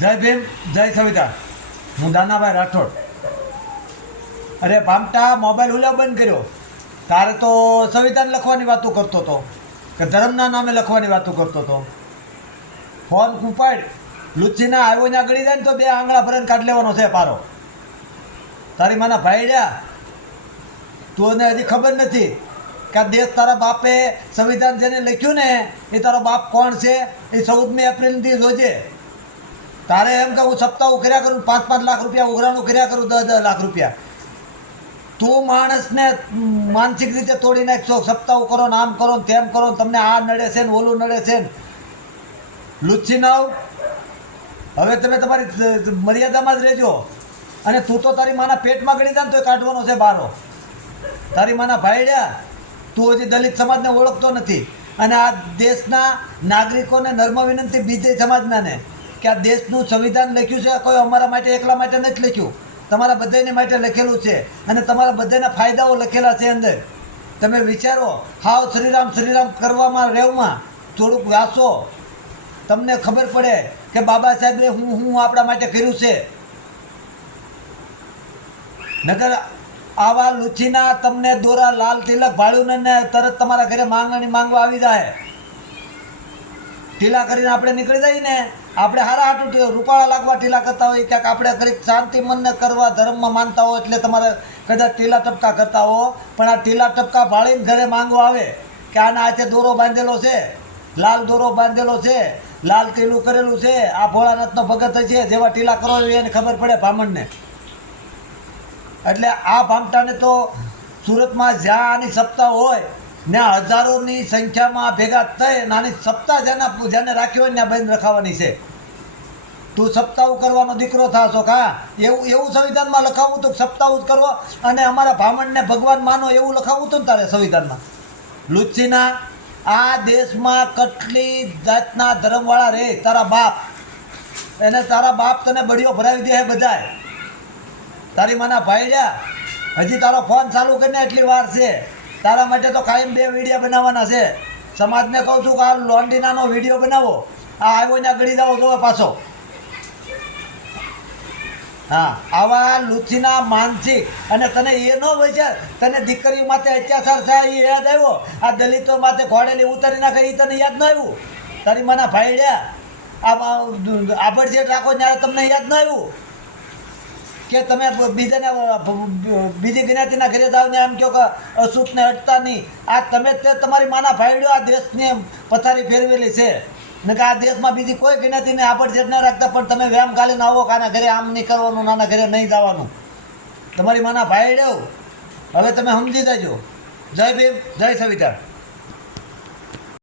જય ભીમ, જય સવિતા. હું દાનાભાઈ રાઠોડ. અરે ભામટા મોબાઈલ હુલા બંધ કર્યો. તારે તો સંવિધાન લખવાની વાતો કરતો હતો કે ધર્મના નામે લખવાની વાતો કરતો હતો. ફોન કુપાડ. લુચ્છીના આવ્યો ને આગળ જાય ને તો બે આંગળા ભરણ કાઢ લેવાનો છે પારો. તારી માના ભાઈડ્યા તું હજી ખબર નથી કે આ દેશ તારા બાપે સંવિધાન જેને લખ્યું ને, એ તારો બાપ કોણ છે, એ ચૌદમી એપ્રિલથી જોજે તારે એમ કે હું સપ્તાહ કર્યા કરું, પાંચ પાંચ લાખ રૂપિયા ઉઘરાણું કર્યા કરું, દસ દસ લાખ રૂપિયા. તું માણસને માનસિક રીતે તોડી નાખશો, સપ્તાહ કરો ને આમ કરો ને તેમ કરો ને તમને આ નડે છે ને ઓલું નડે છે ને. લુચ્છી નાવ. હવે તમે તમારી મર્યાદામાં જ રહેજો. અને તું તો તારી માના પેટમાં ગળી જાય ને તો કાઢવાનો છે બારો. તારી માના ભાઈડ્યા. તું હજી દલિત સમાજને ઓળખતો નથી. અને આ દેશના નાગરિકોને નર્મ વિનંતી બીજે સમાજનાને. કે આ દેશનું સંવિધાન લખ્યું છે કોઈ અમારા માટે એકલા માટે નથી લખ્યું. તમારા બધાને માટે લખેલું છે અને તમારા બધાના ફાયદાઓ લખેલા છે અંદર. તમે વિચારો, હાવ શ્રીરામ શ્રીરામ કરવામાં રહેવામાં થોડુંક વાંચો. તમને ખબર પડે કે બાબા સાહેબે હું હું આપણા માટે કર્યું છે. નગર આવા લુચીના તમને દોરા લાલ તિલક ભાળ્યું ને તરત તમારા ઘરે માંગણી માંગવા આવી જાય. ઢીલા કરીને આપણે નીકળી જઈએ ને. આપણે હારા હાટું રૂપાળા લાગવા ઢીલા કરતા હોય, ક્યાંક આપણે કંઈક શાંતિ મનને કરવા ધર્મમાં માનતા હોય એટલે તમારે કદાચ ટીલા ટપકા કરતા હો. પણ આ ટીલા ટપકા ભાળીને ઘરે માંગવા આવે કે આના હાથે દોરો બાંધેલો છે, લાલ દોરો બાંધેલો છે, લાલ ટીલું કરેલું છે, આ ભોળાનાથનો ભગત છે જેવા ટીલા કરો એને ખબર પડે ભામણને એટલે આ ભામટાને તો સુરતમાં જ્યાં આની સપ્તાહ હોય ને હજારોની સંખ્યામાં ભેગા થઈ નાની સપ્તાહ જેના જેને રાખ્યો હોય ને બંધ રખાવાની છે. તું સપ્તાહ કરવાનો દીકરો થશો કા? એવું એવું સંવિધાનમાં લખાવું તો સપ્તાહ જ કરવો. અને અમારા બ્રાહ્મણને ભગવાન માનો એવું લખાવું હતું ને તારે સંવિધાનમાં. લુચ્ચીના, આ દેશમાં કેટલી જાતના ધર્મવાળા રે? તારા બાપ. એને તારા બાપ તને બળીઓ ભરાવી દે બધાય. તારી માના ભાઈડ્યા હજી તારો ફોન ચાલુ કરીને એટલી વાર છે. તારા માટે તો કાયમ બે વીડિયો બનાવવાના છે. સમાજને કહું છું કે આ લોન્ડીનાનો વીડિયો બનાવો. આ આવ્યો ને ગળી જાઓ જોવે પાછો. હા, આવા લુચીના માનસિક અને તને એ ન વિચાર તને દીકરી માટે અત્યાચાર થાય એ યાદ આવ્યો? આ દલિતો માટે ઘોડેલી ઉતારી નાખે એ તને યાદ ન આવ્યું? તારી માના ભાઈડ્યા આ આભડ છે રાખો ત્યારે તમને યાદ ન આવ્યું? કે તમે બીજાને, બીજી જ્ઞાતિના ઘરે જાવ ને એમ કહો કે અશુદ્ધને હટતા નહીં. આ તમે તે તમારી માના ભાઈડ્યો આ દેશની પથારી ફેરવેલી છે. ને કે આ દેશમાં બીજી કોઈ જ્ઞાતિને આપણ જેટ ન રાખતા, પણ તમે વ્યાયામ કાલીને આવો કે આના ઘરે આમ નહીં કરવાનું નાના ઘરે નહીં જવાનું. તમારી માના ભાઈડ્યો હવે તમે સમજી જજો. જય ભીમ, જય સવિતા